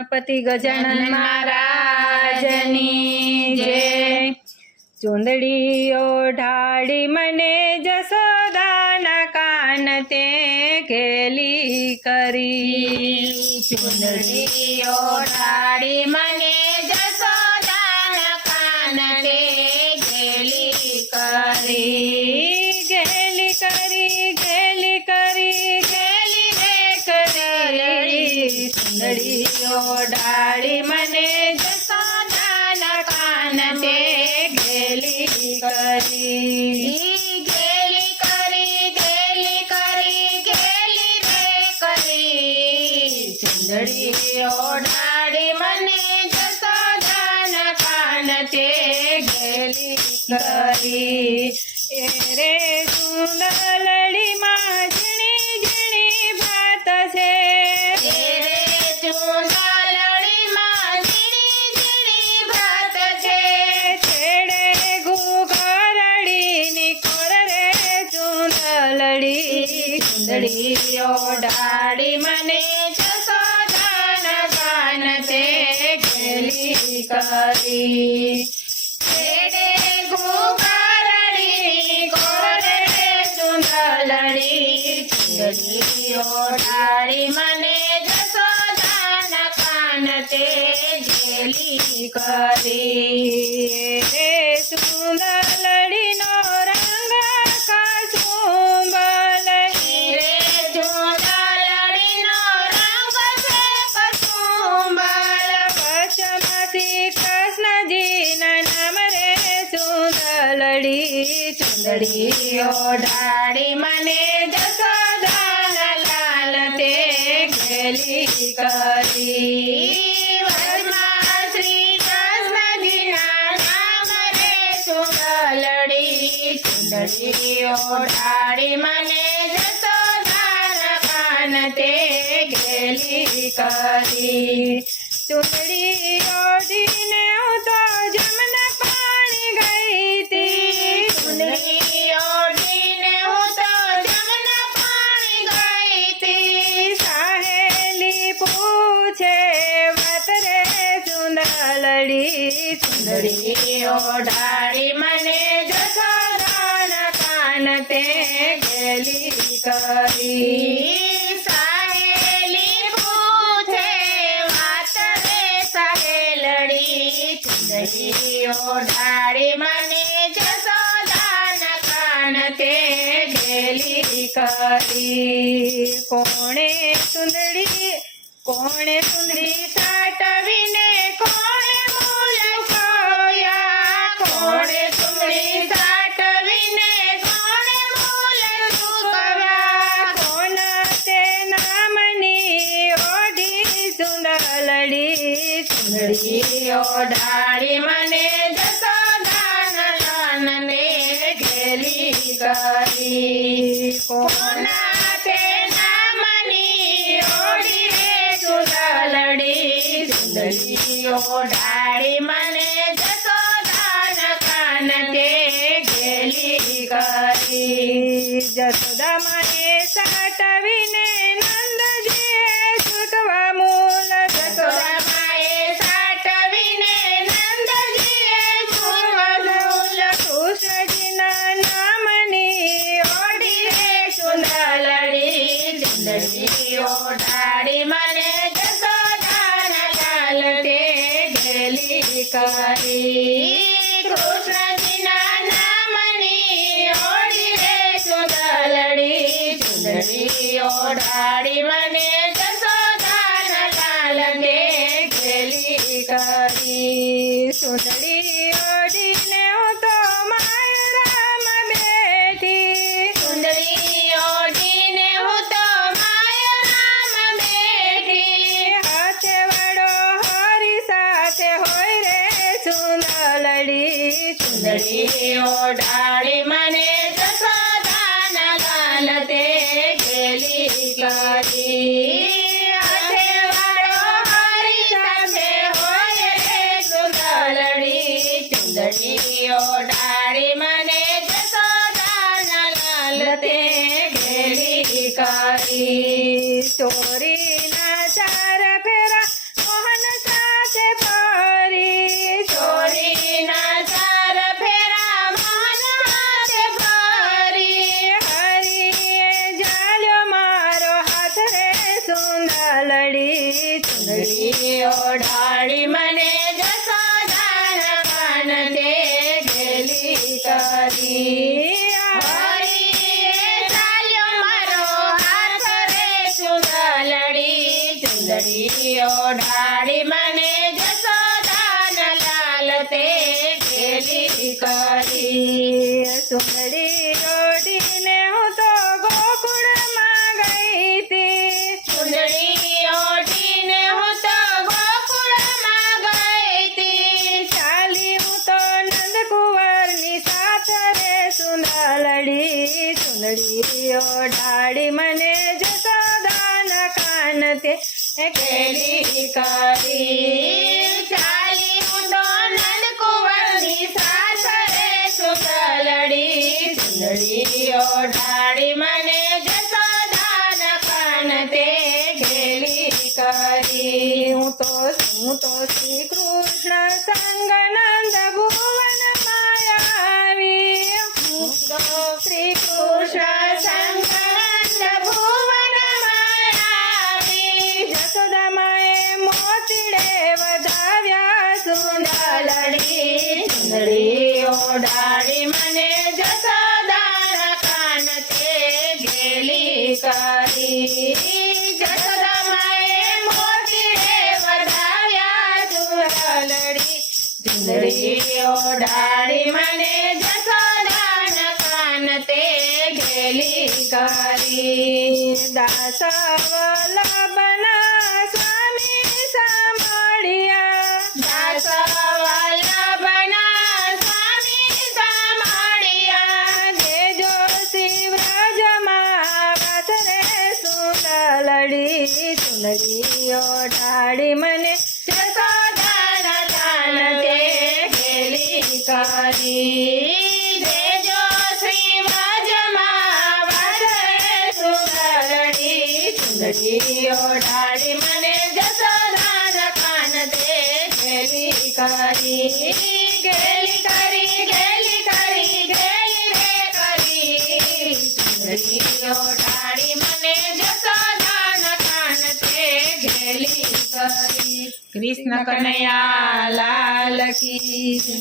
ગણપતિ ગજાનન મહારાજની જય। ચૂંદડી ઓઢાડી મને જશોદાના કાન તે ઘેલી કરી। ચૂંદડી ઓઢાડી મને જશોદાના કાન તે ઘેલી કરી। ઘેલી કરી ઘેલી કરી ઘેલી રે કરી। ચૂંદડી ઓઢાડી મને જશોદાના કાન તે ઘેલી કરી। ઘેલી કરી ઘેલી કરી ઘેલી રે કરી। ચૂંદડી ઓઢાડી મને જશોદાના કાન તે ઘેલી કરી। એ રે ચૂંદલડીમાં ઝીણી ઝીણી ભાત છે। એ રે ચૂંદલડીમાં ઝીણી ઝીણી ભાત છે। છેડે ઘૂઘરાડીની કોર રે ચૂંદલડી। ચૂંદડી ઓઢાડી મને જશોદાના કાન તે ઘેલી કરી। છેડે ઘૂઘરાડીની કોર રે ચૂંદલડી। ચૂંદડી ઓઢાડી મને જશોદાના કાન તે ઘેલી કરી। રે ચૂંદલડીનો રંગ કસુંબલ રે ચૂંદલડીનો રંગ છે કસુંબલ। પશ્ચમાંથી કૃષ્ણજીના નામ રે ચૂંદલડી। ચૂંદડી ઓઢાડી મને જશોદાના લાલ તે ઘેલી કરી। વરમાં શ્રી કૃષ્ણજીના નામ રે ચૂંદલડી। ચૂંદડી ઓઢાડી મને જશોદાના કાન તે ઘેલી કરી। ચૂંદડી ઓઢીને હું તો જમના પાણી ગઈ તી। ચૂંદડી ઓઢીને હું તો જમના પાણી ગઈ તી। સાહેલી પૂછે વાત રે ચૂંદલડી। ચૂંદડી ઓઢાડી મને જશોદાના કાન તે ઘેલી કરી। સાહેલી પૂછે વાત રે સાહેલડી। ચૂંદડી ઓઢાડી મને જશોદાના કાન તે ઘેલી કરી। કોણે ચૂંદડી સાટવીને કોણે મૂલ ખોયા। કોણે ચૂંદડી સાટવીને કોણે મૂલ ચૂકવ્યા। કોણ તે નામની ઓઢી ચૂંદલડી। ચૂંદડી ઓઢાડી મને જશોદાના કાનને ઘેલી કરી। કોના તે નામની ઓઢી રે ચૂંદલડી। ચૂંદડી ઓઢાડી મને જશોદાના કાન તે ઘેલી કરી। જશોદા માએ સાટવીને નંદજીએ છૂટવા મૂલ જશોદા માએ સાટવીને નંદજીએ છૂટવા મૂલ। કૃષ્ણજીના નામની ઓઢી રે ચૂંદલડી। ચૂંદડી ઓઢાડી મને જશોદાના લાલ તે ઘેલી કરી। કૃષ્ણજીના નામની ઓઢી રે ચૂંદલડી। ચૂંદડી ઓઢાડી મને જશોદાના લાલ તે ઘેલી કરી। ચૂંદડી ઓઢીને હું તો માયરામાં બેઠી। ચૂંદડી ઓઢીને હું તો માયરામાં બેઠી। હાથે વાળો હરી સાથે હોય રે ચૂંદલડી। ચૂંદડી ઓઢાડી મને જશોદાના લાલ તે ઘેલી કરી। હાથે વાળો હરી સાથે હોય રે ચૂંદલડી। ચુંદડી ઓઢાડી મને જશોદાના કાન તે ઘેલી કરી. હરીએ ચાલ્યો મારો હાથ રે ચુંદડી, ચુંદડી ઓઢાડી મને જશોદાના લાલ તે ઘેલી કરી. સુંદરી ઓઢીને હું તો ગોકુળમાં ગઈ તી. ચુંદડી ઓઢીને હું તો ગોકુળમાં ગઈ તી. ચાલી હું તો નંદકુંવરની સાથ રે સુંદરડી. સુંદરી ઓઢાડી મને જશોદાના કાન તે ઘેલી કરી. ચાલી હું તો નંદકુંવરની સાથ રે સુંદરડી, ચુંદડી ઓઢાડી મને જશોદાના કાન તે ઘેલી કરી. હું તો શ્રી કૃષ્ણ સંગ નંદ ભુવનમાં આવી. હું તો શ્રી કૃષ્ણ સંગ નંદ ભુવનમાં આવી. જશોદામાએ મોતીડે વધાવ્યા સુંદરડી, ચુંદડી ઓઢાડી મને જશોદાના કાન તે ઘેલી કરી. જશોદામાએ મોતીડે વધાવ્યા સુંદરડી, ચુંદડી ઓઢાડી મને જશોદાના કાન તે ઘેલી કરી. દાસ વલ્લભના સ્વામી સાંભળ્યા. દાસ વલ્લભના સ્વામી સાંભળ્યા. દેજો શિવરાજમાં વાસ રે સુંદરડી. સુંદરી ઓઢાડી મને જશોદાના કાન તે ઘેલી કરી. દેજો શ્રી વ્રજમાં વાસ રે સુંદરડી, ચુંદડી ઓઢાડી મને જશોદાના કાન તે ઘેલી કરી. ઘેલી કરી, ઘેલી કરી, ઘેલી રે કરી. ચુંદડી ઓઢાડી મને જશોદાના કાન તે ઘેલી કરી. કૃષ્ણ કનૈયા લાલ કી જય.